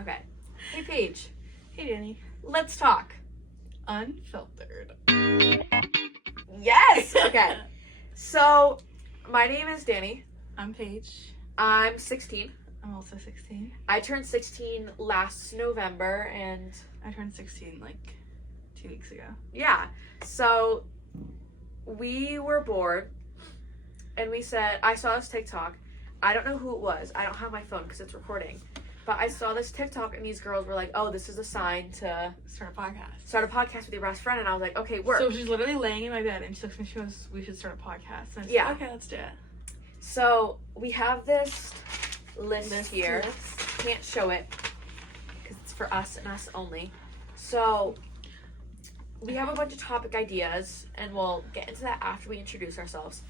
Okay. Hey, Paige. Hey, Danny. Let's talk. Unfiltered. Yes! Okay. So, my name is Danny. I'm Paige. I'm 16. I'm also 16. I turned 16 last November, and I turned 16 like 2 weeks ago. yeah. So, we were bored, and we said, I saw this TikTok. I don't know who it was. I don't have my phone because it's recording. But I saw this TikTok, and these girls were like, oh, this is a sign to Start a podcast. start a podcast with your best friend. And I was like, okay, work. So she's literally laying in my bed and she looks at me and she goes, we should start a podcast. And I said, Yeah. okay, let's do it. So we have this list here. Can't show it because it's for us and us only. So we have a bunch of topic ideas, and we'll get into that after we introduce ourselves.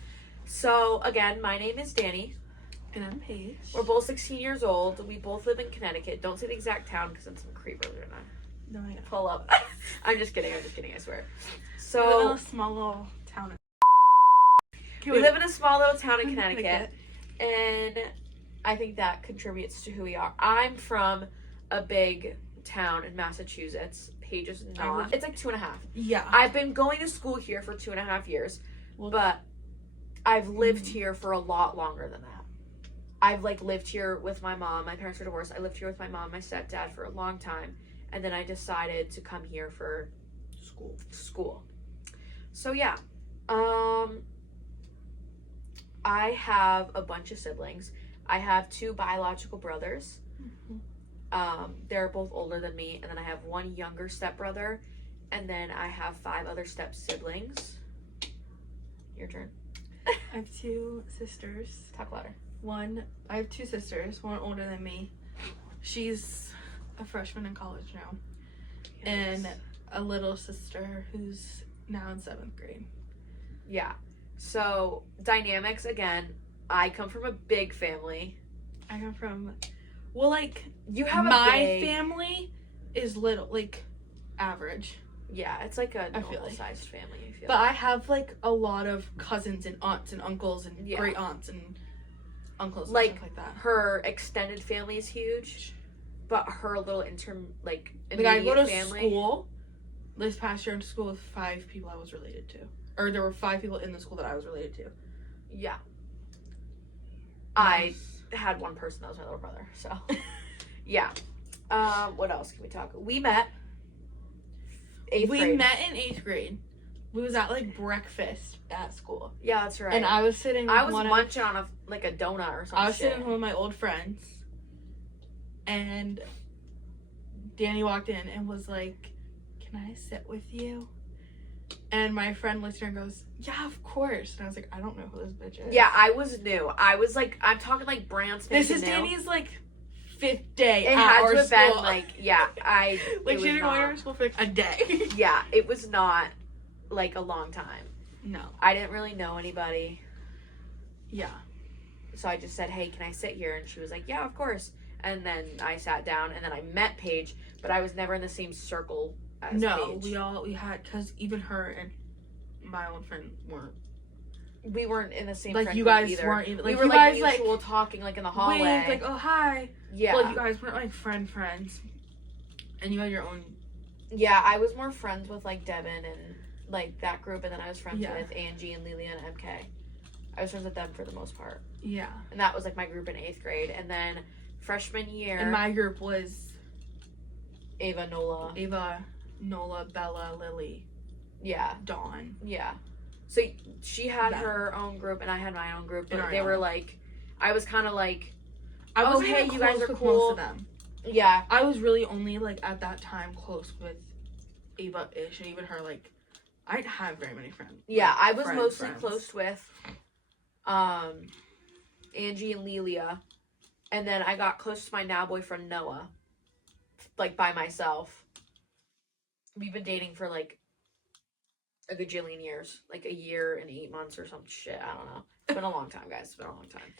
So again, my name is Danny. And I'm Paige. We're both 16 years old. We both live in Connecticut. Don't say the exact town because then some creepers are gonna No, I know. pull up. I'm just kidding. I swear. We live in So a small little town. we live in a small little town in Connecticut. And I think that contributes to who we are. I'm from a big town in Massachusetts. Paige is not. It's like 2.5. Yeah. I've been going to school here for 2.5 years, but I've lived here for a lot longer than that. I've lived here with my mom. My parents were divorced. I lived here with my mom, my stepdad for a long time, and then I decided to come here for school. So yeah, I have a bunch of siblings. I have 2 biological brothers. They're both older than me, and then I have 1 younger stepbrother, and then I have 5 other step siblings. Your turn. I have 2 sisters. Talk louder. I have 2 sisters, one older than me. She's a freshman in college now. And a little sister who's now in 7th grade. Yeah. So, dynamics, again, I come from a big family. I come from, You have my family is average. Yeah, it's like a I feel normal-sized family, I feel. But I have, a lot of cousins and aunts and uncles and Yeah. great aunts and uncles and stuff like that. Her extended family is huge, but her little immediate I go to family. school. This past year, I went to school with 5 people I was related to. Or there were 5 people in the school that I was related to. Yeah. I had 1 person that was my little brother, so. Yeah. What else can we talk? We met 8th grade. We met in 8th grade. We was at breakfast at school. Yeah, that's right. And I was sitting with I was munching on a donut or something. I was sitting with one of my old friends. And Danny walked in and was like, "Can I sit with you?" And my friend looked at her and goes, "Yeah, of course." And I was like, "I don't know who this bitch is." Yeah, I was new. I was I'm talking brand spanking This is new. Danny's 5th day It at had our to have school. been yeah, she didn't go to our school for a day. Yeah, it was not a long time. No. I didn't really know anybody. Yeah. So I just said, "Hey, can I sit here?" And she was like, "Yeah, of course." And then I sat down, and then I met Paige, but I was never in the same circle as Paige. we had, because even her and my old friend weren't. We weren't in the same friend you group guys either. weren't even, we were you guys usual talking in the hallway. Wave, "Oh, hi." Yeah. Well, you guys weren't friends. And you had your own. Yeah, I was more friends with Devin and that group, and then I was friends with Angie and Lilia and MK. I was friends with them for the most part. Yeah. And that was my group in 8th grade. And then freshman year. And my group was Ava, Nola, Bella, Lily. Yeah. Dawn. Yeah. So she had her own group, and I had my own group. But they were I was kind of oh, hey, you guys are with cool. Most of them. Yeah. I was really only at that time close with Ava-ish, and even her I didn't have very many friends. Yeah, I was mostly close with Angie and Lilia, and then I got close to my now boyfriend Noah, by myself. We've been dating for a gajillion years, a year and 8 months or some shit. I don't know. It's been a long time, guys. It's been a long time.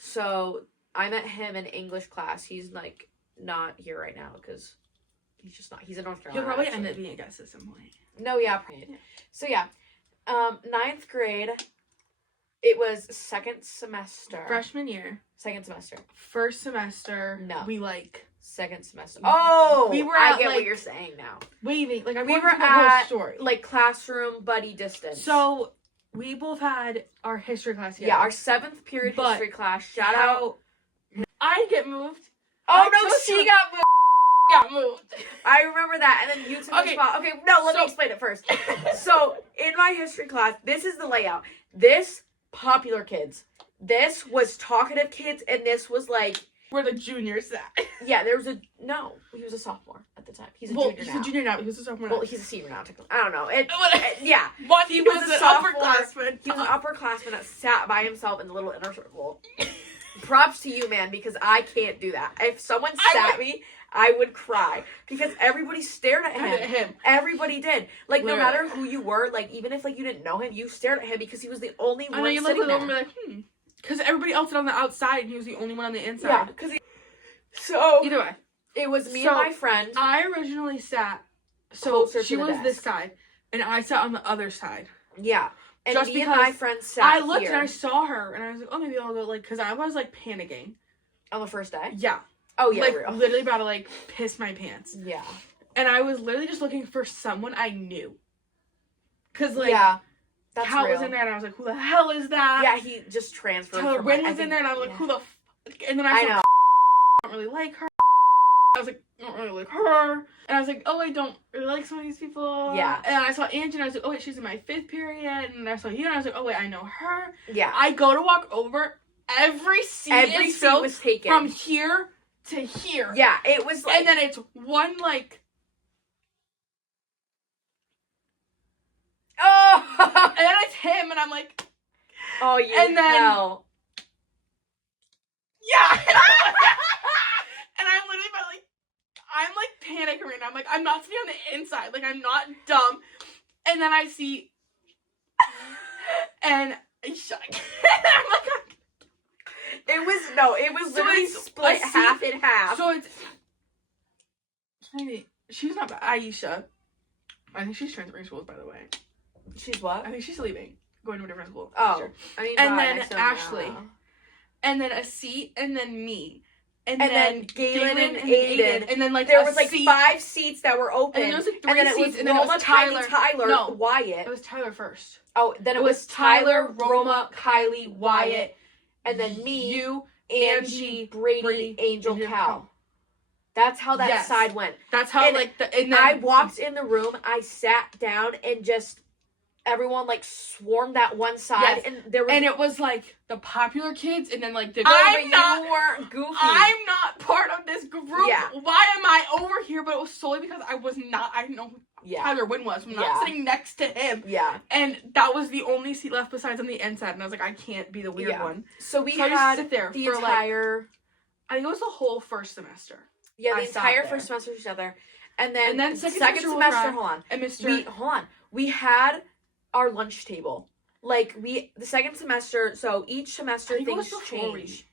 So I met him in English class. He's not here right now because he's just not. He's in North Carolina. He'll probably end up being a guest at some point. No, yeah. So yeah, 9th grade. It was second semester. Freshman year. Second semester. First semester. No. We Second semester. Oh, We were I at, get what like- you're saying now. waving. Like, I'm We going were through the whole at, story. like, classroom buddy distance. So, we both had our history class together. yeah, our 7th period But history class. Shout out. I get moved. Oh, I no, chose she to- got moved. Got moved. I remember that. And then you took the Okay, spot. Okay, no, let me so- explain it first. So, in my history class, this is the layout. This, popular kids. This was talkative kids. And this was, like, Where the juniors at. yeah, there was a, no, he was a sophomore at the time. He's a Well, junior he's now. a junior now. He was a sophomore Well, now. he's a senior now, technically. I don't know. It, Whatever. yeah. One, he was a an sophomore. upperclassman. He was an upperclassman that sat by himself in the little inner circle. Props to you, man, because I can't do that. If someone sat me, I would cry because everybody stared at him. Everybody did. Like, no Literally. matter who you were, like, even if, like, you didn't know him, you stared at him because he was the only And one then you look sitting over and be there. like, Because everybody else was on the outside and he was the only one on the inside. Yeah, because so Either way. it was me So, and my friend. I originally sat, so Closer she to the was this desk. side, and I sat on the other side. Yeah. And Just me and because my friend sat I looked here and I saw her, and I was like, oh, maybe I'll go, like, because I was, like, panicking. on the first day. Yeah. Oh, yeah, like, real. literally about to, like, piss my pants. Yeah. And I was literally just looking for someone I knew. Because, like, yeah. That's Cal real. was in there, and I was like, who the hell is that? Yeah, he just transferred. Taylor from, Wynn I was in think- there, and I was like, yeah. who the f-? And then I I saw know. I don't really like her. I was like, I don't really like her. And I was like, oh, I don't really like some of these people. Yeah. And I saw Angie, and I was like, oh, wait, she's in my 5th period. And I saw you, and I was like, oh, wait, I know her. Yeah. I go to walk over. Every seat Every is seat filled was taken. from here to here. Yeah, it was like. And then it's one, like, Oh! and then it's him, and I'm like, Oh, you And then- hell. yeah. And I'm literally about, like, I'm, like, panicking right now. I'm like, I'm not sitting on the inside. Like, I'm not dumb. And then I see, and I shut. I'm like, It was So literally it's split a seat- half in half. so it's, she's not bad. Aisha. I think she's transferring schools, by the way. She's what? I think she's leaving, going to a different school. Oh, Sure. I mean, And God, then next to Ashley. Anna. And then a seat, and then me. And then then Galen and and Aiden. And then, like, There a was like seat. 5 seats that were open. And then there was, like, 3 and then it seats, was and then it Roma, was Tyler. Kylie, Tyler, No. Wyatt. It was Tyler first. Oh, then it was Tyler, Roma, Kylie, Wyatt, and then me, You, Angie, Brady, Angel, Angel, Cal. Cal. That's how that Yes. side went. That's how, And like, and then I walked in the room, I sat down, and just everyone like swarmed that one side, Yes. and there was. And it was like the popular kids, and then like the. I'm not. You weren't goofy. I'm not part of this group. Yeah. Why am I over here? But it was solely because I was not. I didn't know who Yeah. Tyler Wynn was. I'm Yeah. not sitting next to him, Yeah. and that was the only seat left besides on the inside. And I was like, I can't be the weird Yeah. one. So we So I just had sit there the for like. entire. I think it was the whole first semester. Yeah, the I sat entire there. first semester together, and then second second semester was semester. around, Hold on. And Mr. Hold on. We had our lunch table. Like the second semester. So each semester I think it things was before we- change.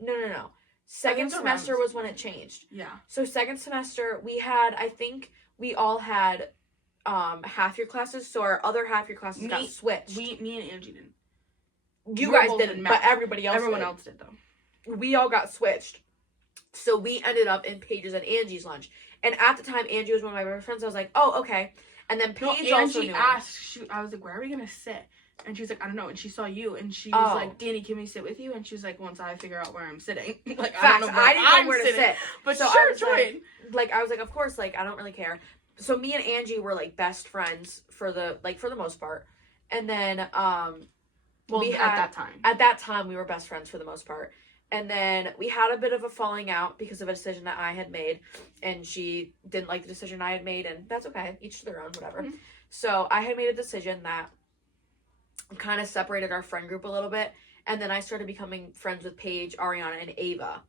No. Second it's around semester this- was when it changed. Yeah. So second semester we had. I think we all had half year classes. So our other half year classes got Me- switched. Me and Angie didn't. You we were guys both didn't, in but math. everybody else. Everyone did. else did though. We all got switched. So we ended up in Paige's and Angie's lunch. And at the time, Angie was one of my best friends. I was like, oh, okay. And then No, Paige also Angie knew. asked. I was like, "Where are we gonna sit?" And she was like, "I don't know." And she saw you, and she was Oh. like, "Danny, can we sit with you?" And she was like, "Once I figure out where I'm sitting, like Facts. I don't know where I didn't I'm know where to sitting, sit. but So I sure, was join." Like, I was like, of course, like, I don't really care. So me and Angie were, like, best friends for the most part. And then, Well, we at had- that time, at that time, we were best friends for the most part. And then we had a bit of a falling out because of a decision that I had made. And she didn't like the decision I had made. And that's okay. Each to their own, whatever. Mhm. So I had made a decision that kind of separated our friend group a little bit. And then I started becoming friends with Paige, Ariana, and Ava.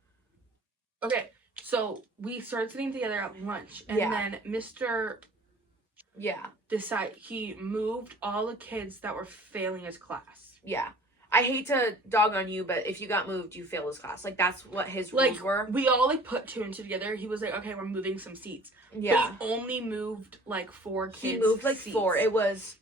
okay. So we started sitting together at lunch, and Yeah. then Mr. Yeah. he moved all the kids that were failing his class. Yeah. I hate to dog on you, but if you got moved, you fail his class. Like, that's what his rules Like were. we all like put 2 and 2 together. He was like, "Okay, we're moving some seats." Yeah. But he only moved like 4 kids. He moved, like, seats. 4. It was...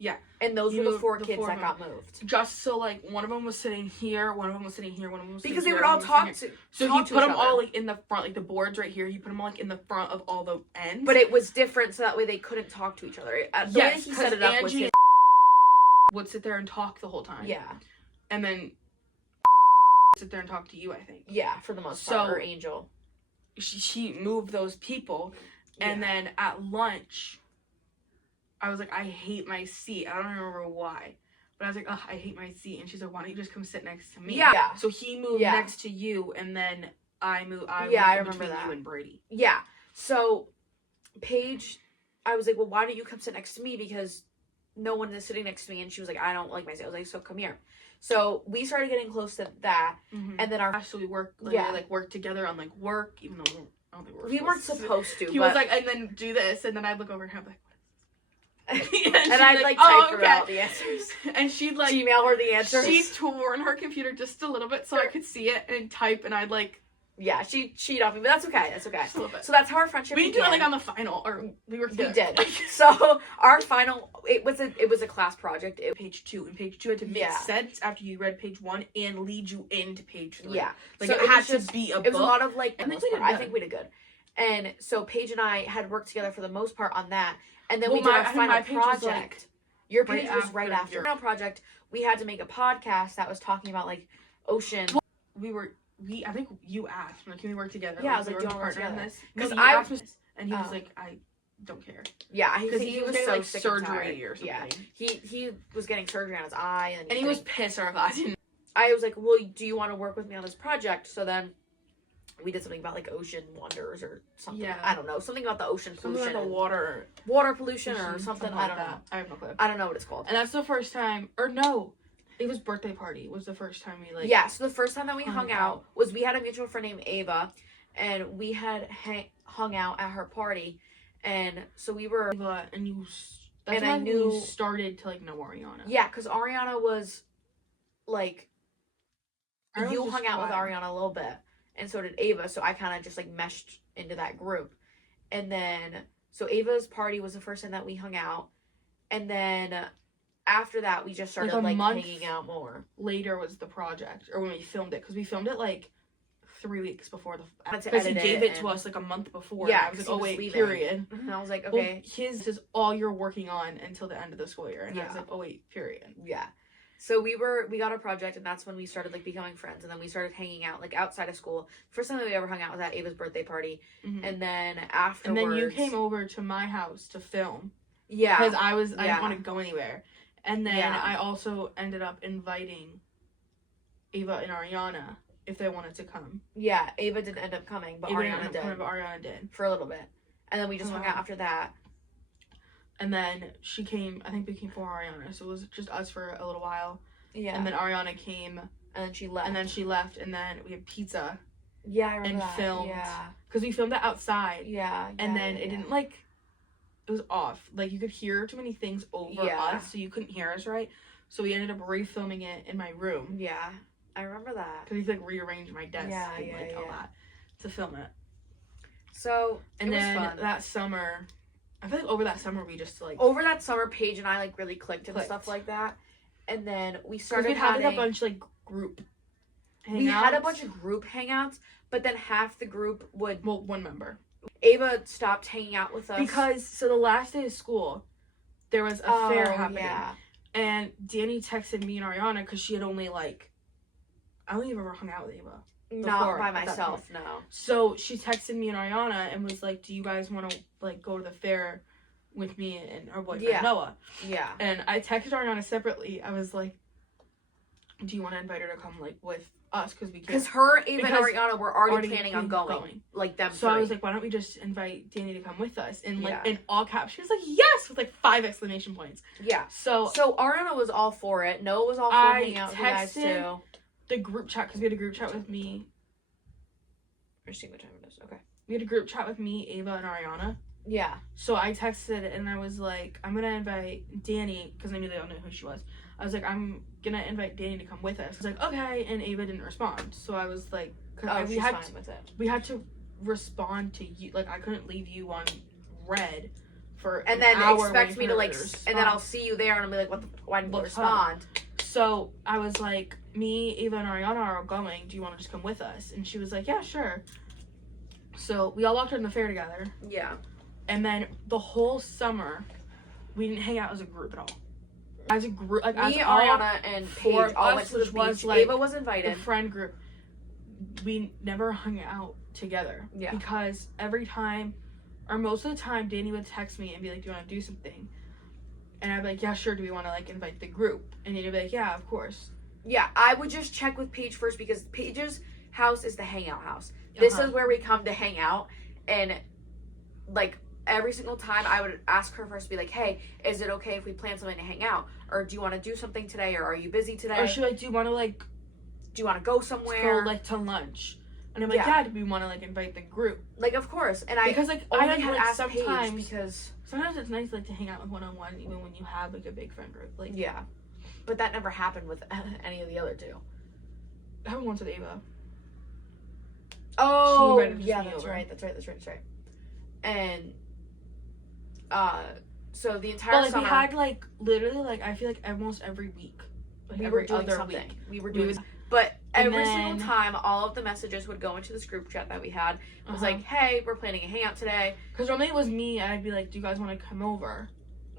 Yeah. And those He were the moved 4 the kids 4 that of got moved. Just so, like, one of them was sitting here, one of them was sitting here, one of them was sitting Because they here, would all one of them was talk sitting to here. So talk he to put each them other. all, like, in the front, like, the boards right here. He put them all, like, in the front of all the ends. But it was different, so that way they couldn't talk to each other. The way he set it up was Angie his... would sit there and talk the whole time. Yeah. And then sit there and talk to you, I think. Yeah, for the most part. Or Angel. She moved those people. And then at lunch, I was like, I hate my seat. I don't remember why. But I was like, ugh, I hate my seat. And she's like, why don't you just come sit next to me? Yeah. So he moved next to you, and then I moved. I remember between that. You and Brady. Yeah. So, Paige, I was like, well, why don't you come sit next to me? Because no one is sitting next to me. And she was like, I don't like my seat. I was like, so come here. So, we started getting close to that. Mm-hmm. And then so we worked, worked together on, like, work, even though I don't think we weren't supposed to. He was like, and then do this, and then I'd look over and have like, and I'd like type her out the answers. And she'd like Gmail her the answers. She'd turn her computer just a little bit so I could see it and type, and I'd like. Yeah, she'd cheat on me, but that's okay. That's okay. Just a little bit. So that's how our friendship We began. did it like on the final, or we were. We did. So our final, it was a class project. Page 2, and page 2 had to make sense after you read page 1 and lead you into page 3. Yeah, like so it had to be a book. It was a lot of like. I think we did good. And so Paige and I had worked together for the most part on that, and then we did my final project. Like, your page was right after your final project. We had to make a podcast that was talking about like ocean. Well, I think you asked, like, can we work together? Yeah, like, I was like, do you want to work together? Because I asked me, and he was like, I don't care. Yeah, because he was getting so like sick surgery or something. Yeah, he was getting surgery on his eye, and he was pissed off. I was like, well, do you want to work with me on this project? So then we did something about like ocean wonders or something. Yeah. I don't know, something about the ocean pollution, something like the water pollution or something. I don't know. I have no clue. I don't know what it's called. And that's the first time, or no. It was birthday party was the first time we like. Yeah, so the first time that we hung out was we had a mutual friend named Ava, and we had hung out at her party, and so we were. Ava, and you. That's and when I knew you started to like know Ariana. Yeah, because Ariana was, like, you hung out with Ariana a little bit, and so did Ava. So I kind of just like meshed into that group, and then so Ava's party was the first time that we hung out, and then. After that, we just started like hanging out more. Later was the project, or when we filmed it, because we filmed it like 3 weeks before the. Because he gave it to us like a month before. Yeah, I was like, oh wait, period. And I was like, okay, his is all you're working on until the end of the school year, and I was like, oh wait, period. Yeah. So we got a project, and that's when we started like becoming friends, and then we started hanging out like outside of school. First time that we ever hung out was at Ava's birthday party, and then afterwards. And then you came over to my house to film. Yeah. Because I didn't want to go anywhere. And then I also ended up inviting Ava and Ariana if they wanted to come. Yeah, Ava didn't end up coming, but Ariana did. Ariana did. For a little bit. And then we just hung out after that. And then she came, I think we came for Ariana, so it was just us for a little while. Yeah. And then Ariana came. And then she left. And then we had pizza. Yeah, I remember that. Filmed. Yeah. Because we filmed it outside. Yeah. And then it didn't like... It was off. Like, you could hear too many things over us, so you couldn't hear us right. So we ended up refilming it in my room. Yeah, I remember that. Because we like rearranged my desk and all that to film it. So and it then was fun. That summer, I feel like over that summer we just like over that summer, Paige and I like really clicked and stuff like that. And then we started having a bunch like group. We had a bunch of group hangouts, but then half the group would one member. Ava stopped hanging out with us because the last day of school, there was a fair happening, and Danny texted me and Ariana because she had only like, I don't even ever hung out with Ava. Not by myself, no. So she texted me and Ariana and was like, "Do you guys want to like go to the fair with me and our boyfriend Noah?" Yeah. And I texted Ariana separately. I was like, "Do you want to invite her to come like with us because her, Ava, and Ariana were already planning on going. Like them. So I was like, why don't we just invite Danny to come with us? And like in all caps, she was like, yes, with like 5 exclamation points. Yeah. So Ariana was all for it. Noah was all for hanging out with you guys too. The group chat, because we had a group chat with me. We're seeing what time it is. Okay. We had a group chat with me, Ava, and Ariana. Yeah. So I texted and I was like, I'm gonna invite Danny because I knew they don't know who she was. I was like, I'm gonna invite Danny to come with us. I was like, okay, and Ava didn't respond. So I was like, she's fine with it. We had to respond to you. Like, I couldn't leave you on red for and then an hour expect me to like, waiting for her and then I'll response. see you there, and I'll be like, what? Why didn't you What's up? respond? So I was like, me, Ava, and Ariana are going. Do you want to just come with us? And she was like, yeah, sure. So we all walked on the fair together. Yeah. And then the whole summer, we didn't hang out as a group at all. As a group, like as Me, all Ariana, and four Paige of all us, went to the which was, beach. like, Ava was the invited. friend group, we never hung out together. Yeah. Because every time, or most of the time, Danny would text me and be like, do you want to do something? And I'd be like, yeah, sure. Do we want to like invite the group? And Danny would be like, yeah, of course. Yeah, I would just check with Paige first because Paige's house is the hangout house. This is where we come to hang out, and like every single time I would ask her first to be like, hey, is it okay if we plan something to hang out? Or do you want to do something today? Or are you busy today? Or she'd like, do you want to like do you want to go somewhere? go like to lunch? And I'm like, Yeah. yeah, do we want to like invite the group? Like, of course. And I Because like only I had like asked Paige sometimes because sometimes it's nice like to hang out with one-on-one even when you have like a big friend group. Like yeah, but that never happened with any of the other two. I haven't once with Ava. Oh, invited just yeah, me that's over. right. And so the entire But like summer we had like literally like I feel like almost every week. Like we every were doing other something. week. We were We doing would- but and every then- single time all of the messages would go into this group chat that we had. It was like, hey, we're planning a hangout today. Because normally it was me and I'd be like, do you guys want to come over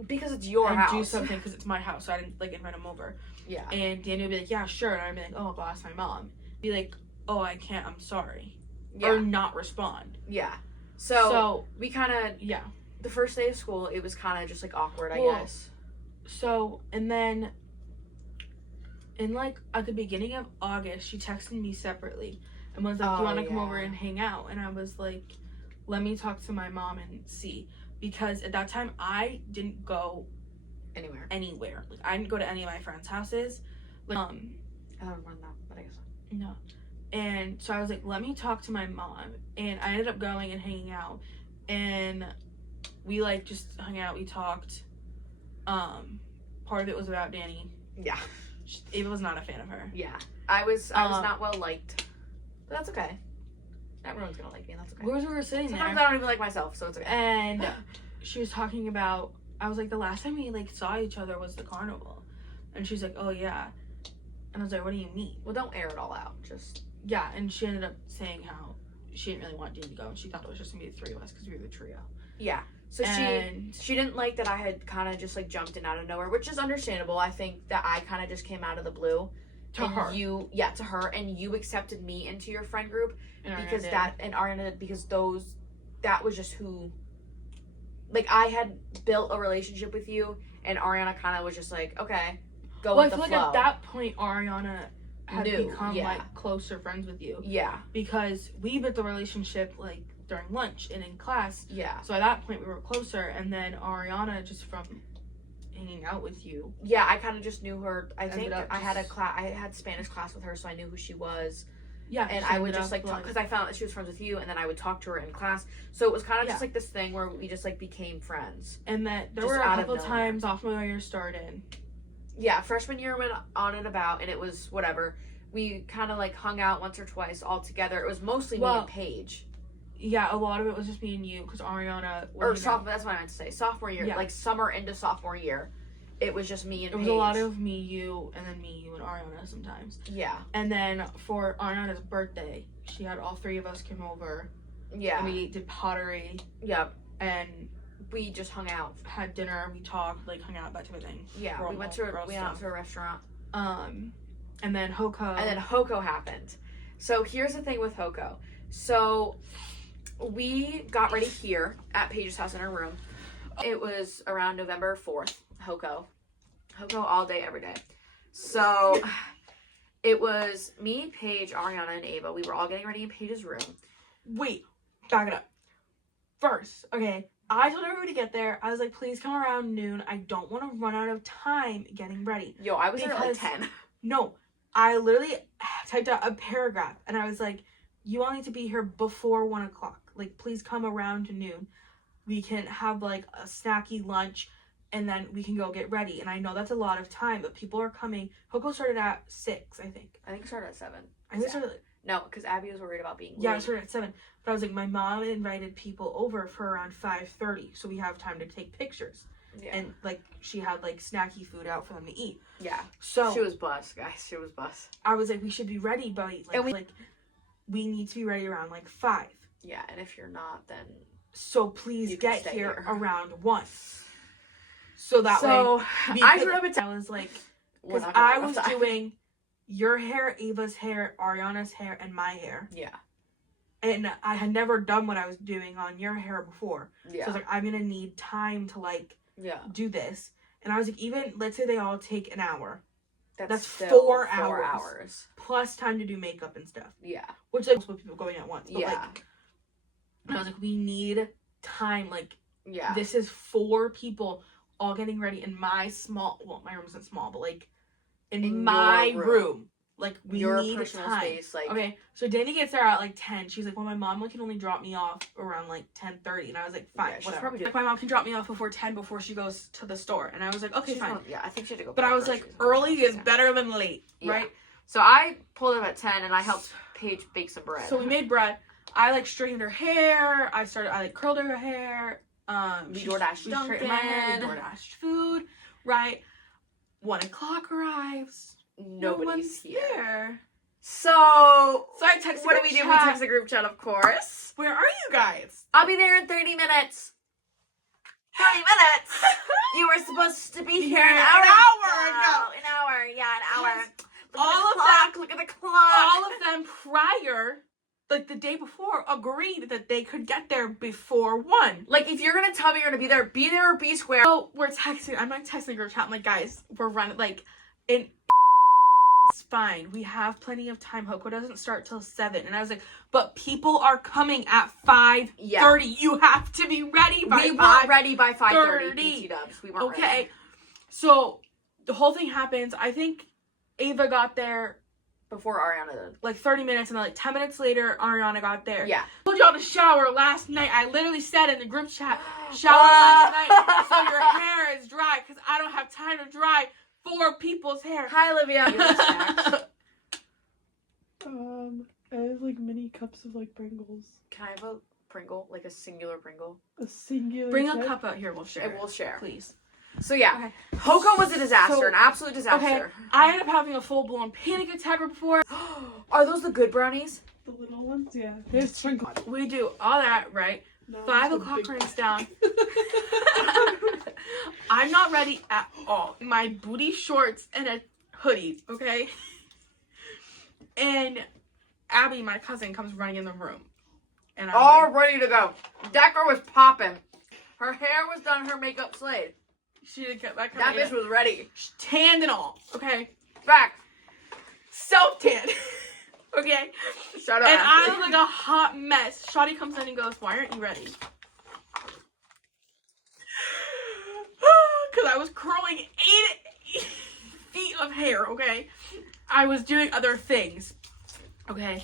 Because it's your and house. do something because it's my house, so I didn't like invite them over. Yeah. And Danny would be like, yeah, sure. And I'd be like, oh, I'll ask my mom. Be like, oh, I can't. I'm sorry. Yeah. Or not respond. Yeah. So we kind of, yeah. the first day of school, it was kind of just like awkward, I Well, guess. So and then in like at the beginning of August, she texted me separately and was like, do you Oh, want to come over yeah. and hang out? And I was like, let me talk to my mom and see. Because at that time I didn't go Anywhere. anywhere. Like I didn't go to any of my friends' houses. Like, I don't remember that, but I guess. no. And so I was like, let me talk to my mom. And I ended up going and hanging out. And we like just hung out, we talked. Part of it was about Danny. Yeah. Ava was not a fan of her. Yeah. I was not well liked. But that's okay. Everyone's gonna like me, that's okay. Where was we were sitting Sometimes there? I don't even like myself, so it's okay. And she was talking about, I was like, the last time we like saw each other was the carnival. And she's like, oh yeah. And I was like, what do you mean? Well, don't air it all out. Just Yeah, and she ended up saying how she didn't really want Danny to go, and she thought it was just gonna be the three of us because we were the trio. yeah. So And she didn't like that I had kind of just like jumped in out of nowhere, which is understandable. I think that I kind of just came out of the blue to and her, to her, and you accepted me into your friend group and Ariana because did. Ariana because that was just who. Like I had built a relationship with you, and Ariana kind of was just like, okay, go Well, I with feel the like flow. at that point Ariana had Knew, become yeah. like closer friends with you Yeah, because we built the relationship like during lunch and in class. yeah, So at that point we were closer, and then Ariana just from hanging out with you. yeah. I kind of just knew her. I Ended think up I had a just- class. I had Spanish class with her, so I knew who she was. Yeah, And she I would ended just up, like because I found out that she was friends with you, and then I would talk to her in class. So it was kind of just Yeah. like this thing where we just like became friends. and that there just were a out of couple nowhere. times sophomore year started. Yeah, freshman year went on and about, and it was whatever. We kind of like hung out once or twice all together. It was mostly me Well, and Paige. Yeah, a lot of it was just me and you because Ariana. Or would hang out. sophomore. That's what I meant to say. Sophomore year, Yeah. like summer into sophomore year, it was just me and It was Paige. a lot of me, you, and then me, you, and Ariana sometimes. Yeah, And then for Ariana's birthday, she had all three of us come over, yeah, and we did pottery yeah. and We just hung out. had dinner. We talked, like hung out, that type of thing. Yeah, Girl- we went girl out stuff. to a restaurant. And then Hoko. And then Hoko happened. So here's the thing with Hoko. So we got ready here at Paige's house in her room. It was around November 4th. Hoko all day, every day. So it was me, Paige, Ariana, and Ava. We were all getting ready in Paige's room. Wait, back it up. First, okay, I told everybody to get there. I was like, please come around noon. I don't want to run out of time getting ready. Yo, I was there at like Because- 10. No, I literally typed out a paragraph and I was like, you all need to be here before 1 o'clock. Like, please come around to noon. We can have like a snacky lunch and then we can go get ready. And I know that's a lot of time, but people are coming. Hoko started at 6, I think. I think it started at 7. I think it started No, because Abby was worried about being Yeah, I late. started at 7. But I was like, my mom invited people over for around 5:30, so we have time to take pictures. Yeah. And like she had like snacky food out for them to eat. Yeah. So She was bust, guys. She was bust. I was like, we should be ready by like we need to be ready around like 5. Yeah, and if you're not, then So please You can get stay here here. around 1. So that way I showed up at I was like, We're because not gonna I go was outside. doing your hair, Ava's hair, Ariana's hair, and my hair. Yeah. And I had never done what I was doing on your hair before. Yeah. So I was like, I'm gonna need time to like yeah. do this. And I was like, even let's say they all take an hour That's still 4 4 hours. hours. plus time to do makeup and stuff. Yeah. Which like most people going at once. But Yeah. like I was like, we need time. Like Yeah. this is 4 people all getting ready in my small my room isn't small, but like in In my your room. room. Like we Your need personal time. space, like Okay, so Danny gets there at like 10. She's like, well, my mom can only drop me off around like 10:30. And I was like, fine, Yeah, she's whatever. probably Like, my mom can drop me off before 10 before she goes to the store. And I was like, okay, she's fine. going- yeah, I think she had to go. But I grab was like, groceries. early is Yeah. better than late, Yeah. right? So I pulled up at 10 and I helped Paige bake some bread. So we made bread. I like straightened her hair. I like curled her hair. We DoorDashed we straightened my hair. We Dunkin'. DoorDashed food, right? 1 o'clock arrives. Nobody's no one's here. there. So I texted what do group we do? We chat. text the group chat, of course. Where are you guys? I'll be there in 30 minutes. 30 minutes? You were supposed to be here an hour ago. An hour, yeah, an hour. Look all at the of clock, look at the clock. All of them prior, like the day before, agreed that they could get there before 1. Like, if you're gonna tell me you're gonna be there or be square. So we're texting. I'm like texting group chat. I'm like, guys, we're running. Like, it's fine. We have plenty of time. Hoko doesn't start till 7. And I was like, but people are coming at 5:30. Yeah. You have to be ready by We 5. weren't ready by 5:30. 30. PT dubs. We weren't Okay. ready. So the whole thing happens. I think Ava got there Before Ariana did. like 30 minutes, and then like 10 minutes later, Ariana got there. Yeah. I told y'all to shower last night. I literally said in the group chat, shower last night so your hair is dry, because I don't have time to dry 4 people's hair. Hi, Olivia. You have snacks? I have like mini cups of like Pringles. Can I have a Pringle? Like a singular Pringle? A singular. Bring a type. cup out here. We'll share. And we'll share. Please. So yeah, Okay. Hoko was a disaster, So- an absolute disaster. Okay. I ended up having a full blown panic attack right before. Are those the good brownies? The little ones, yeah. They're sprinkled. We do all that, right? No, 5 it's a o'clock big- runs down. I'm not ready at all. My booty shorts and a hoodie, okay? And Abby, my cousin, comes running in the room. And I'm All like, ready to go. That girl was popping. Her hair was done, her makeup slayed. she didn't get that That kind bitch was ready. tanned and all, okay? Back. Self-tan. Okay? Shut up. And I Ashley. look like a hot mess. Shotty comes in and goes, why aren't you ready? Because I was curling 8 feet of hair, okay? I was doing other things, okay?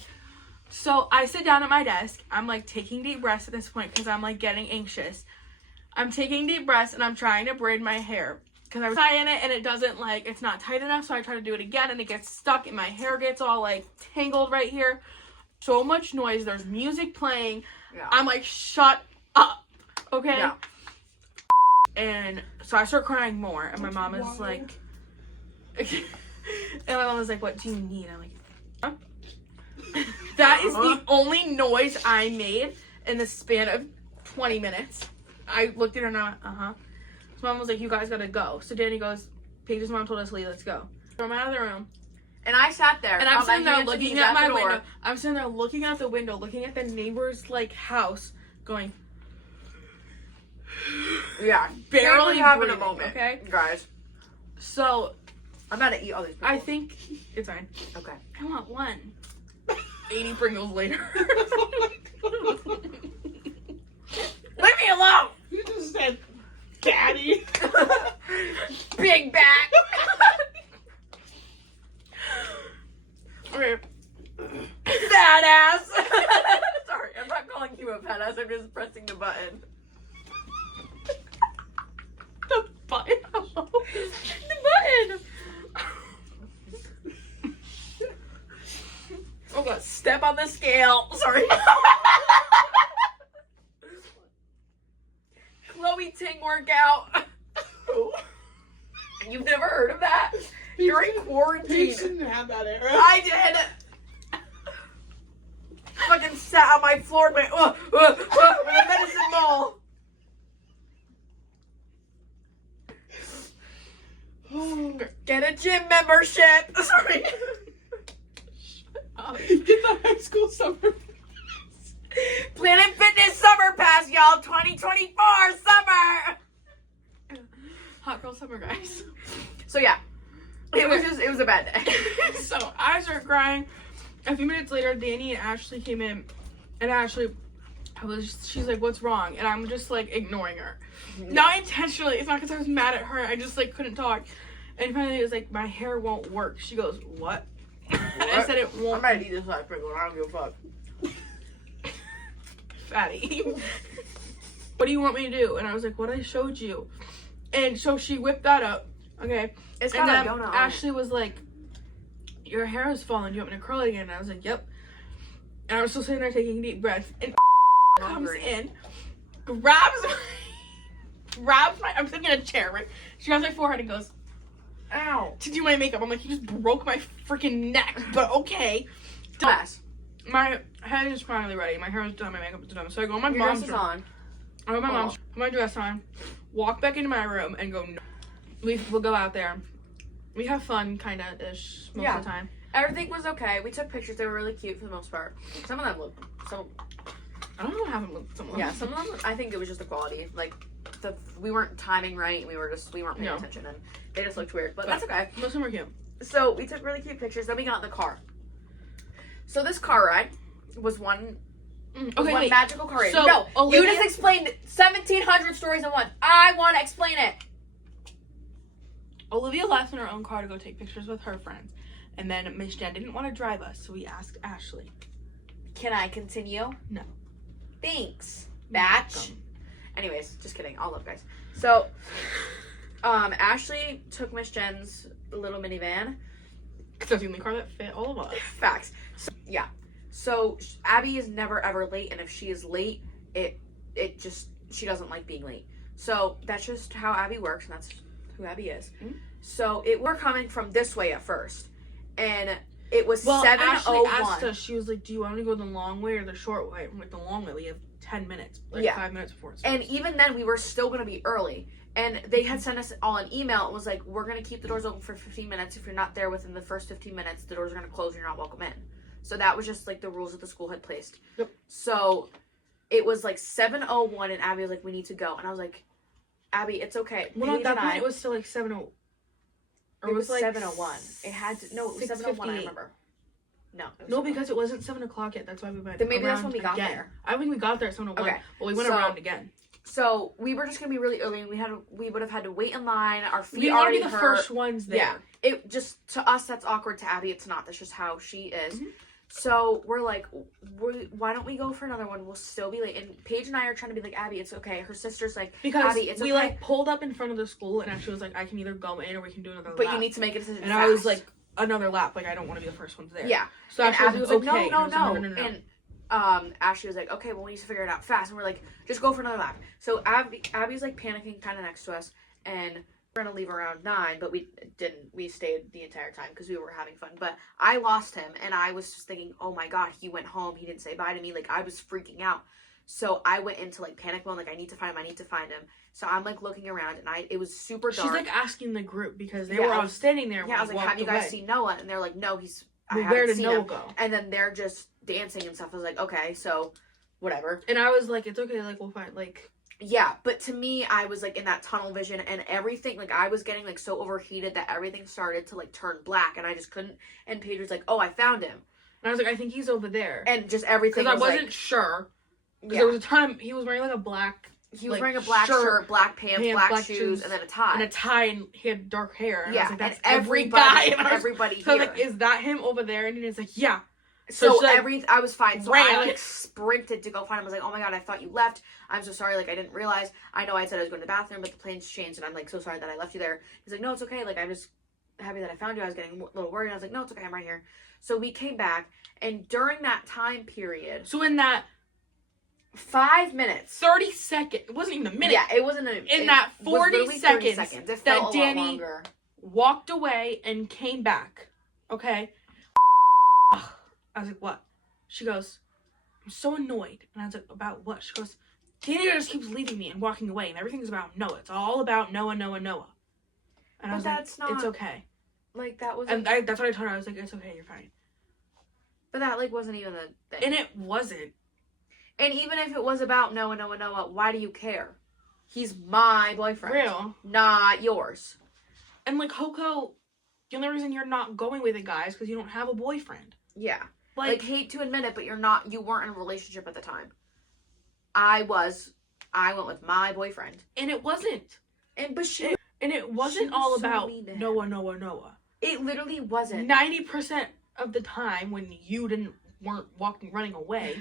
So I sit down at my desk. I'm like taking deep breaths at this point because I'm like getting anxious. I'm taking deep breaths and I'm trying to braid my hair because I was tying it and it doesn't like, it's not tight enough. So I try to do it again and it gets stuck and my hair gets all like tangled right here. So much noise. There's music playing. Yeah. I'm like, shut up. Okay? Yeah. And so I start crying more, and my mom is Water. like, and my mom was like, what do you need? I'm like, huh? That is the only noise I made in the span of 20 minutes. I looked at her and I went, uh-huh. So mom was like, you guys gotta go. So Danny goes, Paige's mom told us to leave, let's go. So I'm out of the room. And I sat there. And I'm on my sitting there hands and looking knees at my the door. window. I'm sitting there looking out the window, looking at the neighbor's like house, going, Yeah. barely having breathing, a moment. okay? Guys. So I'm about to eat all these I Pringles. think it's fine. Okay. I want one. 80 Pringles later. Leave me alone! You just said, "Daddy." Big back! Okay. Fat ass! Sorry, I'm not calling you a fat ass, I'm just pressing the button. The button. The button. took a step on the scale. Sorry. Chloe Ting workout. You've never heard of that? During quarantine. Paige didn't have that era. I did. Fucking sat on my floor with a medicine ball. Oh, Get a gym membership. Sorry. get the high school summer. Planet Fitness Summer Pass, y'all. 2024 summer. Hot girl summer, guys. So yeah, it was a bad day. So I started crying. A few minutes later, Danny and Ashley came in, and Ashley, she's like, "What's wrong?" And I'm just like ignoring her, not intentionally. It's not because I was mad at her. I just like couldn't talk. And finally, it was like, "My hair won't work." She goes, "What?" And I said, "It won't." I'm ready to eat this side Pringles. I don't give a fuck. Fatty. What do you want me to do? And I was like, "What I showed you." And so she whipped that up. Okay. It's And got a then donut on Ashley was like, "Your hair is falling. Do you want me to curl it again?" And I was like, "Yep." And I was still sitting there taking deep breaths. And comes Hungry. in, grabs my, I'm sitting in a chair, right? She grabs my forehead and goes, Ow. to do my makeup. I'm like, "You just broke my freaking neck." But okay. Dumbass. My head is finally ready. My hair is done. My makeup is done. So I go in my Your mom's dress is room. on. I go in my Oh. mom's, put my dress on, walk back into my room, and go, "No." We'll go out there. We have fun, kind of, ish, most Yeah. of the time. Everything was okay. We took pictures. They were really cute for the most part. Some of them looked. I don't know what happened with someone. Yeah, some of them. I think it was just the quality. Like, we weren't timing right. We weren't paying No. attention, and they just looked weird. But But- that's okay. Most of them were cute. So we took really cute pictures. Then we got in the car. So this car ride was one Okay, one wait. magical car ride. So, No, Olivia- you just explained 1,700 stories in one. I want to explain it. Olivia left in her own car to go take pictures with her friends. And then Miss Jen didn't want to drive us, so we asked Ashley. Can I continue? No. Thanks, batch. Welcome. Anyways, just kidding. All love, guys. So, Ashley took Miss Jen's little minivan. Because that's the only car that fit all of us. Facts. So, yeah. So Abby is never ever late, and if she is late, it just she doesn't like being late. So that's just how Abby works, and that's who Abby is. Mhm. So we're coming from this way at first, and it was Well, Ashley 7:01. asked us, she was like, "Do you want me to go the long way or the short way?" I'm like, "The long way, we have 10 minutes. Like, Yeah. 5 minutes before it And starts." even then, we were still going to be early. And they had sent us all an email. It was like, we're going to keep the doors open for 15 minutes. If you're not there within the first 15 minutes, the doors are going to close and you're not welcome in. So that was just like the rules that the school had placed. Yep. So it was like 7:01 and Abby was like, we need to go. And I was like, Abby, it's okay. Well, at Paige that and point, I- it was still like 7:00. it was 7:01. It had to, no, it was 7:01, I 6:58. remember. No. it was No, 7:01. because it wasn't 7 o'clock yet. That's why we went Then maybe that's around when we got again. there. I think we got there at 7:01. Okay. But we went So- around again. So we were just going to be really early and we would have had to wait in line. Our feet We want to already be the hurt. first ones there. Yeah. It just, to us, that's awkward. To Abby, it's not. That's just how she is. Mhm. So we're like, why don't we go for another one? We'll still be late. And Paige and I are trying to be like, Abby, it's okay. Her sister's like, Because Abby, it's we okay. like pulled up in front of the school and Ashley was like, "I can either go in or we can do another but lap." you need to make a decision and fast. I was like, "Another lap. Like, I don't want to be the first ones there." yeah. So And Ashley Abby was like, okay. And I no. was like, no. And Ashley was like, okay, well, we need to figure it out fast. And we're like, just go for another lap. So Abby's like panicking kind of next to us. And we're going to leave around 9, but we didn't. We stayed the entire time because we were having fun. But I lost him. And I was just thinking, oh my God, he went home. He didn't say bye to me. Like, I was freaking out. So I went into like panic mode. Like, I need to find him. So I'm like looking around and it was super dark. She's like asking the group because they Yeah, were I all was- standing there. yeah, when I was we like, walked have you guys away. seen Noah? And they're like, no, I Well, haven't where did seen Noah him. go? And then they're just dancing and stuff. I was like, okay, so whatever. And I was like, "It's okay. Like, we'll find like." Yeah, but to me, I was like in that tunnel vision and everything. Like, I was getting like so overheated that everything started to like turn black and I just couldn't. And Paige was like, oh, I found him. And I was like, "I think he's over there." And just everything Because I was wasn't like, sure. Because yeah. there was a ton of. He was wearing like a black He was like, wearing a black shirt, black pants, black shoes, shoes, and then a tie. and a tie, and he had dark hair. And I yeah, was like, "That's and every guy." everybody, And I was, everybody so I here. was like, "Is that him over there?" And he's like, "Yeah." So she's like, I was fine. So I ran. like sprinted to go find him. I was like, oh my God, I thought you left. I'm so sorry. Like, I didn't realize. I know I said I was going to the bathroom, but the plans changed. And I'm like, so sorry that I left you there. He's like, no, it's okay. Like, happy that I found you. I was getting a little worried. I was like, no, it's okay. I'm right here. So we came back, and during that time period, So in that 5 minutes. 30 second, it wasn't even a minute. Yeah, it wasn't In that 40 literally 30 seconds It that felt a lot Danny- longer. Walked away and came back. Okay. I was like, what? She goes, I'm so annoyed. And I was like, about what? She goes, Danny just keeps leaving me and walking away, and everything's about Noah. It's all about Noah, Noah, Noah. And I But was that's like, not- it's okay. Like, that was... And that's what I told her. I was like, it's okay, you're fine. But that, like, wasn't even the thing. And it wasn't. And even if it was about Noah, why do you care? He's my boyfriend. Real. Not yours. And like Hoko, the only reason you're not going with a guy is because you don't have a boyfriend. Yeah. Like, hate to admit it, but you weren't in a relationship at the time. I went with my boyfriend. and it wasn't. And it wasn't was all so about mean to him. Noah. it literally wasn't. 90% of the time when you weren't running away,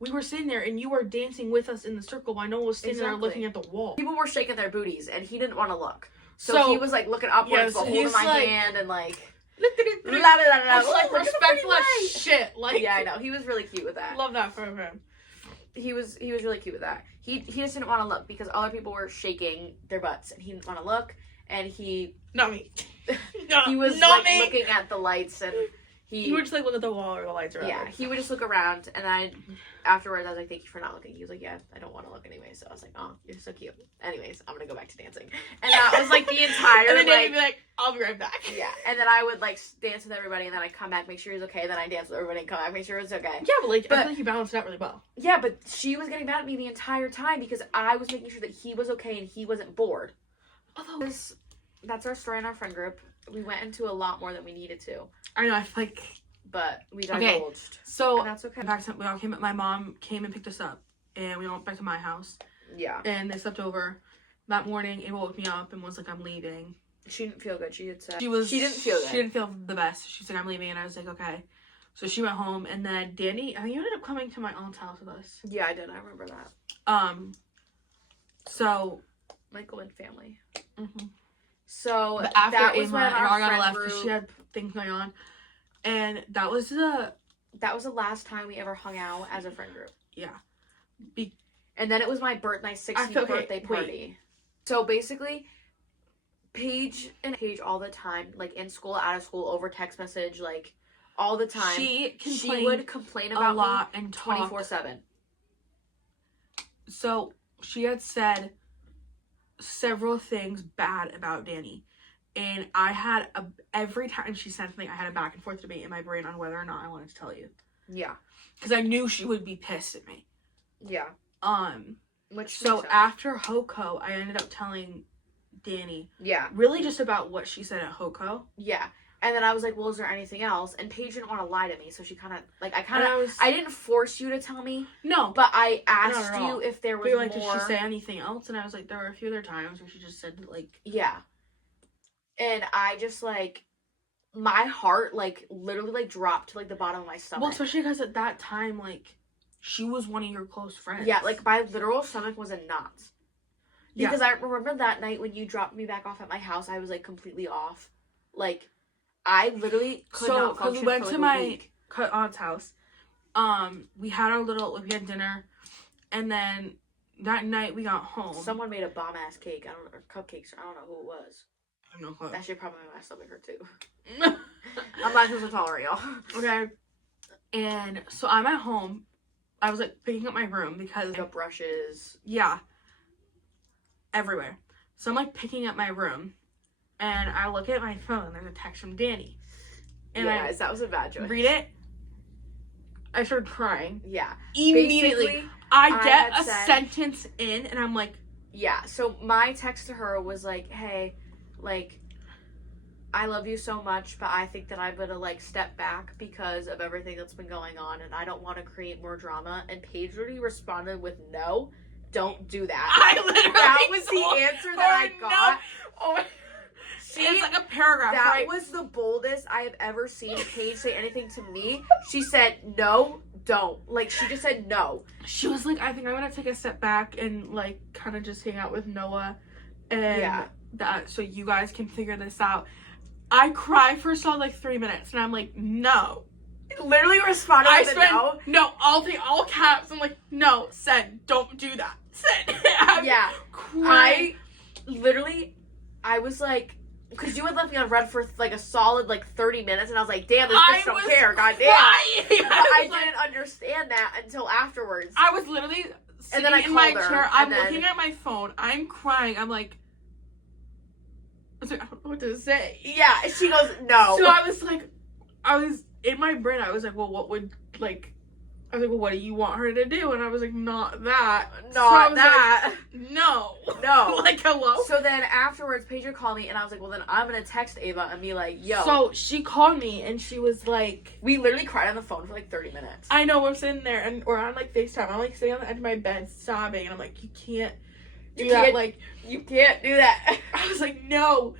we were sitting there and you were dancing with us in the circle while Noah was sitting there Exactly. looking at the wall. People were shaking their booties, and he didn't want to look. So he was like looking upwards, yes, but holding he's my like- hand and like. That's la, la, la, la, like look, respectful look, as shit. Like, Yeah, I know. He was really cute with that. Love that for him. He was really cute with that. He just didn't want to look because other people were shaking their butts, and he didn't want to look. And he Not me. No, he was not like me. looking at the lights, and You would just like look at the wall or the lights or yeah, whatever. he would just look around, and afterwards I was like, thank you for not looking. He was like, yeah, I don't want to look anyway. So I was like, oh, you're so cute. Anyways, I'm gonna go back to dancing, and that was like the entire And then Danny like, would be like, I'll be right back. yeah, and then I would like dance with everybody, and then I come back, make sure he's okay. Then I dance with everybody, and come back, make sure it's okay. Yeah, but like, I But- feel like you balanced it out really well. Yeah, but she was getting mad at me the entire time because I was making sure that he was okay and he wasn't bored. Although, That's our story in our friend group. We went into a lot more than we needed to, I know, I feel like, but we Okay. divulged. so, And that's okay. we all came, my mom came and picked us up, and we went back to my house, Yeah. and they slept over. That morning, Ava woke me up and was like, I'm leaving. She didn't feel good. She had said. She didn't feel good. She didn't feel the best. She's like, I'm leaving, and I was like, okay. So she went home, and then Danny, I think you ended up coming to my aunt's house with us. Yeah, I did. I remember that. So, Michael and family. mhm. So But after that was Emma when and our Ariana friend left, group. because she had things going on, and that was the That was the last time we ever hung out as a friend group. yeah. And then it was my 16th okay, birthday wait. party. So basically, Paige all the time, like in school, out of school, over text message, like all the time. She She complained would complain a about lot me and talk. 24/7. So she had said several things bad about Danny, and I had every time she said something, I had a back and forth debate in my brain on whether or not I wanted to tell you, Yeah. because I knew she would be pissed at me. Yeah. Which So makes sense. after Hoko, I ended up telling Danny Yeah. really just about what she said at Hoko. Yeah. And then I was like, well, is there anything else? And Paige didn't want to lie to me, so she kind of, like, And I didn't force you to tell me, no, but I Not asked at you all. if there we was were like, more. did she say anything else? And I was like, there were a few other times where she just said, like, Yeah. And I just, like, my heart, like, literally, like, dropped to, like, the bottom of my stomach. well, especially because at that time, like, she was one of your close friends. Yeah, like, my literal stomach was in knots. Yeah. Because I remember that night when you dropped me back off at my house, I was, like, completely off. Like, I literally could not because function we went for, to like, a my week. aunt's house. We had we had dinner, and then that night we got home. Someone made a bomb-ass cake. Or cupcakes. I don't know who it was. I have no clue. That shit probably made my stomach hurt, too. I'm not supposed to tolerate y'all. Okay. And so I'm at home. I was like picking up my room because The brushes. yeah, everywhere. So I'm like picking up my room, and I look at my phone. And there's a text from Danny, and Yes, that was a bad I choice. read it. I started crying Yeah. immediately. Basically, I I get had a said- sentence in, and I'm like, yeah. So my text to her was like, hey, like, I love you so much, but I think that I'm gonna, like, step back because of everything that's been going on, and I don't want to create more drama. And Paige really responded with, no, don't do that. I literally That was the told answer that I her got. Oh my. She, It's like a paragraph, that right? was the boldest I have ever seen Paige say anything to me. She said, no, don't. Like, she just said no. She was like, I think I'm gonna take a step back and like kind of just hang out with Noah, and Yeah. that so you guys can figure this out. I cried for so like 3 minutes, and I'm like, no. Literally responded I with a spent no. all caps. I'm like, no, Sen, don't do that. Sen, I'm Yeah. crying. I was like, because you had left me on red for like a solid like 30 minutes, and I was like, damn, this bitch don't care, goddamn. But I didn't understand that until afterwards. I was literally sitting then I in my called her, chair. I'm and then- looking at my phone. I'm crying. I'm like, I was like, I don't know what to say. Yeah, she goes, no. So I was in my brain. I was like, well, what would like? I was like, well, what do you want her to do? And I was like, not that. So I Not was that. Like, no. No. Like, hello. So then afterwards, Pedro called me, and I was like, well, then I'm going to text Ava and be like, yo. So she called me and she was like, we literally cried on the phone for like 30 minutes. I know, we're sitting there and we're on like FaceTime. I'm like sitting on the edge of my bed sobbing, and I'm like, you can't do You that. can't- Like, You can't do that. I was like, no.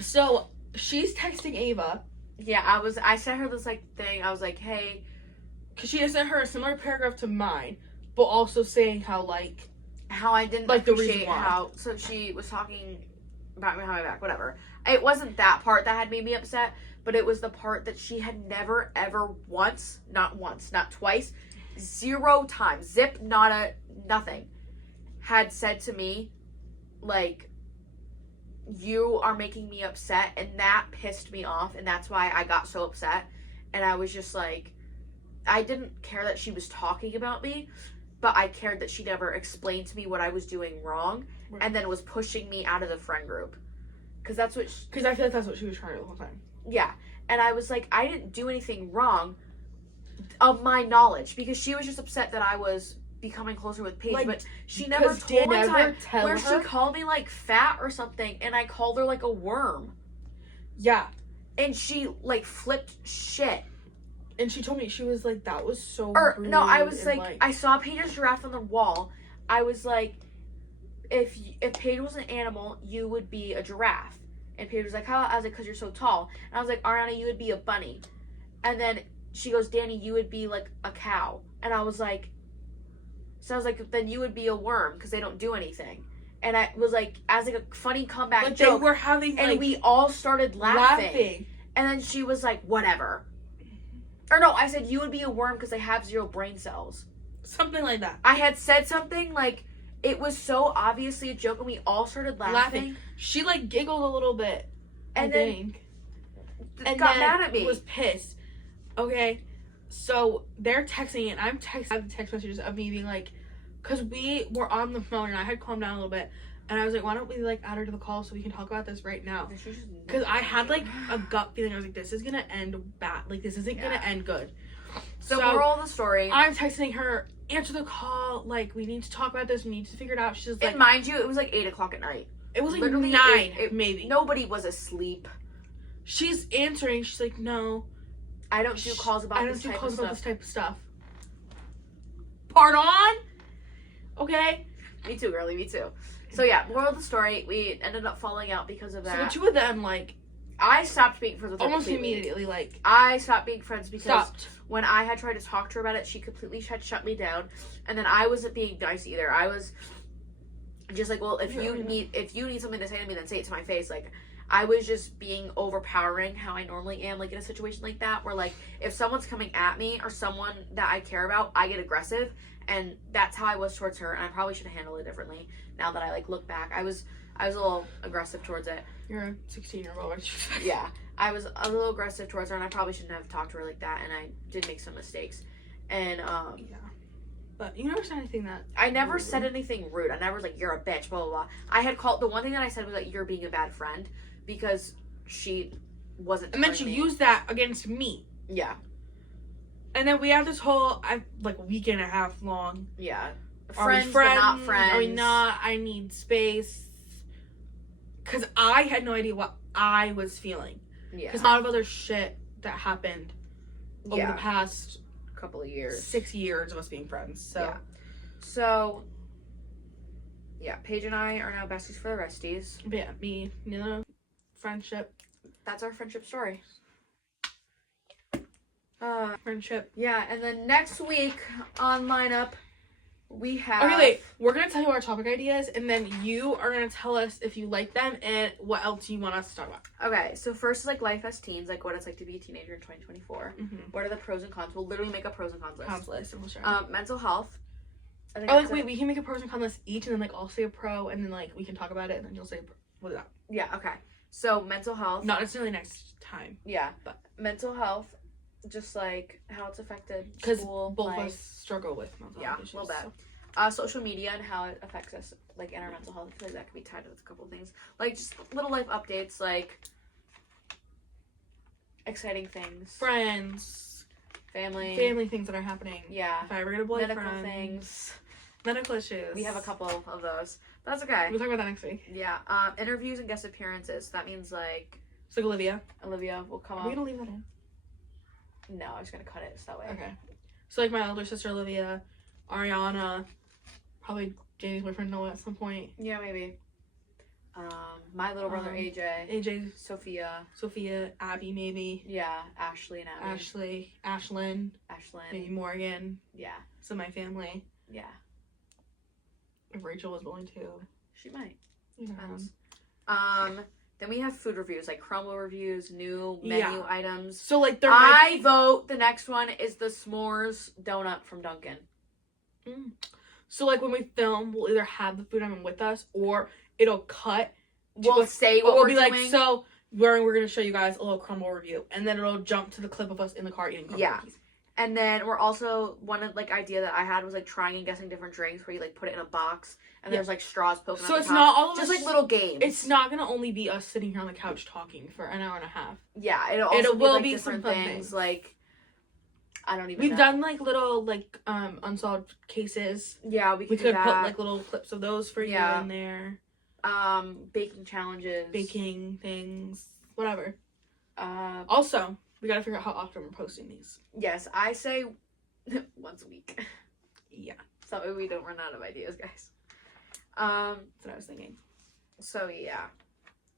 So she's texting Ava Yeah, I sent her this like thing. I was like, hey, because she had sent her a similar paragraph to mine, but also saying how like how I didn't Like, the reason appreciate why. how. So she was talking about me behind my back, whatever. It wasn't that part that had made me upset, but it was the part that she had never, ever once, not twice, 0 times, zip, nada, nothing, had said to me, like, you are making me upset, and that pissed me off, and that's why I got so upset. And I was just like, I didn't care that she was talking about me, but I cared that she never explained to me what I was doing wrong, Right. and then was pushing me out of the friend group. Because that's what, because I feel like that's what she was trying to do the whole time. yeah. And I was like, I didn't do anything wrong of my knowledge, because she was just upset that I was becoming closer with Paige, Like, but she never 'cause told did one never time tell where her? she called me like fat or something, and I called her like a worm, Yeah, and she like flipped shit. and she told me, she was like, that was so Or rude. no, I was and, like, I saw Paige's giraffe on the wall. I was like, if Paige was an animal, you would be a giraffe. And Paige was like, how? I was like, because you're so tall. And I was like, Ariana, you would be a bunny. And then she goes, Danny, you would be like a cow. And I was like, so I was like, then you would be a worm because they don't do anything. And I was like, as like a funny comeback like joke. they were having And like we all started laughing. And then she was like, whatever. Or no, I said, you would be a worm because they have 0 brain cells. something like that. I had said something like, it was so obviously a joke, and we all started laughing. She like giggled a little bit, And I then think, and got mad at me. Was pissed. Okay, so they're texting, and I'm texting the text messages of me being like, because we were on the phone, and I had calmed down a little bit, and I was like, why don't we like add her to the call so we can talk about this right now? Because I had like a gut feeling. I was like, this is gonna end bad. Like, this isn't gonna end good. So moral of the story. I'm texting her, answer the call. Like, we need to talk about this. We need to figure it out. She's like, And mind you, it was like 8 o'clock at night. it was like literally 9, eight. maybe. Nobody was asleep. She's answering. She's like, no. I don't do calls about I don't this do type calls of about stuff. this type of stuff. Pardon? Okay. Me too, girly. Me too. So yeah, moral of the story, we ended up falling out because of So that. the two of them, like, I stopped being friends with her almost completely. immediately, like, I stopped being friends because stopped. when I had tried to talk to her about it, she completely had shut me down. And then I wasn't being nice either. I was just like, well, if Yeah, you I know. need something to say to me, then say it to my face. Like, I was just being overpowering, how I normally am, like in a situation like that, where like if someone's coming at me or someone that I care about, I get aggressive, and that's how I was towards her. And I probably should have handled it differently. Now that I like look back, I was a little aggressive towards it. You're a 16-year-old. Yeah, I was a little aggressive towards her, and I probably shouldn't have talked to her like that, and I did make some mistakes. And Yeah. But you never said anything that. I never said anything rude. I never was like, you're a bitch, blah, blah, blah. I had called, the one thing that I said was like, you're being a bad friend, because she wasn't And then she telling me. used that against me. Yeah, And then we had this whole, like, week and a half long. yeah. Are we Friends, but not friends. Are we not? I need space. Because I had no idea what I was feeling. Yeah. Because a lot of other shit that happened over Yeah. the past A couple of years. 6 years of us being friends. So, Yeah. So, yeah, Paige and I are now besties for the resties. but yeah, me, you know, friendship. That's our friendship story. Friendship. Yeah, and then next week on lineup, We have. Okay, wait. We're gonna tell you our topic ideas, and then you are gonna tell us if you like them and what else you want us to talk about. Okay, so first is like life as teens, like what it's like to be a teenager in 2024. Mm-hmm. What are the pros and cons? We'll literally make a pros and cons list. Cons list, and we'll share. Mental health. I think Oh, like that's wait, it. we can make a pros and cons list each, and then like I'll say a pro, and then like we can talk about it, and then you'll say a pro. What is that? Yeah. Okay. So mental health. Not necessarily next time, Yeah, but- mental health, just like how it's affected because school, both of life. us struggle with mental Yeah, health a issues. little bit. so- Social media and how it affects us, like in our mental health. I feel like that could be tied with a couple of things, like just little life updates, like exciting things, Friends, family, family things that are happening. yeah, If I ever get a boyfriend, medical things. medical issues. We have a couple of those. That's okay. We'll talk about that next week. Yeah. Interviews and guest appearances. That means like So Olivia, Olivia will come are we up. gonna leave that in? No, I was gonna cut it so that way. Okay. So like my older sister Olivia, Ariana, probably Jamie's boyfriend Noah at some point. Yeah, maybe. My little brother AJ, AJ, Sophia. Sophia, Abby, maybe. Yeah, Ashley and Abby. Ashley, Ashlyn, maybe Ashlyn. Morgan. Yeah, So my family. yeah. If Rachel was willing to. She might. You know. Depends. Then we have food reviews, like Crumble reviews, new menu Yeah. items. So like there might I vote the next one is the s'mores donut from Dunkin'. be... So like when we film, we'll either have the food item with us or it'll cut. We'll say what We'll we're be doing. like, so we're gonna show you guys a little Crumble review, and then it'll jump to the clip of us in the car eating Crumble Yeah. cookies. And then we're also, one of like idea that I had was like trying and guessing different drinks where you like put it in a box and Yeah. there's like straws poking So out it's the top. not all of just us. like little games. It's not gonna only be us sitting here on the couch talking for an hour and a half. Yeah, it'll also It will like, be different some fun things, things. like I don't even We've know. done like little like unsolved cases. Yeah, we We could could do put that. like little clips of those for Yeah. you in there. Baking challenges. Baking things, whatever. Uh, Also, we gotta figure out how often we're posting these. yes, I say once a week. Yeah, So we don't run out of ideas, guys. that's what I was thinking. So yeah,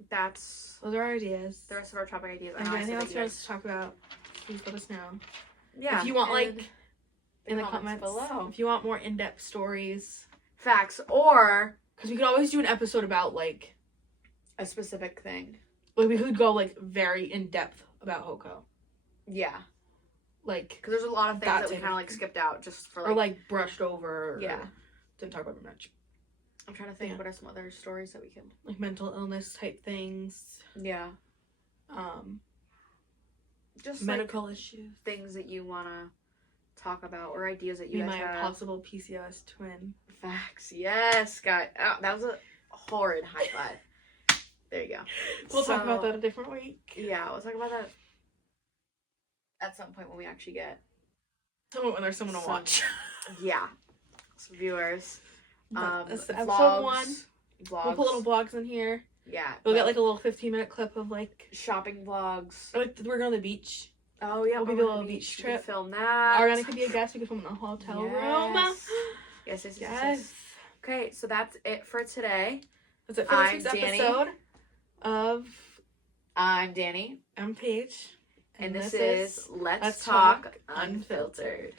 that's Those are our ideas. the rest of our topic ideas. I If know I anything said else you want us ideas. to talk about, please let us know. Yeah, If you want and like in the comments below. if you want more in-depth stories, Facts or because we could always do an episode about like a specific thing. we could go like very in depth about Hoko, Yeah, like because there's a lot of things That that we type kind of of like skipped out just for or like brushed over. Or Yeah. didn't talk about much. I'm trying to think Yeah. what are some other stories that we can. Like mental illness type things, Yeah, just like medical issues. things that you wanna talk about or ideas that you Be guys my have. possible PCOS twin. Facts, yes, guys. Oh, that was a horrid high five. There you go. We'll talk about So- that a different week. Yeah, we'll talk about that at some point when we actually get When there's someone to some- watch. yeah, some viewers. That's episode Vlogs, 1. Vlogs. We'll put little vlogs in here. Yeah, We'll get like a little 15-minute clip of like, shopping vlogs. or like we're going to the beach. Oh yeah, We'll we're do a going to little the beach We can trip. film that. Ariana could be a guest. We could film in the hotel room. Yes, yes, yes, yes. Yes. Okay, so that's it for today. That's it for this I'm week's Danny. episode of I'm Danny, I'm Paige. and this is Let's Let's Talk Talk Unfiltered.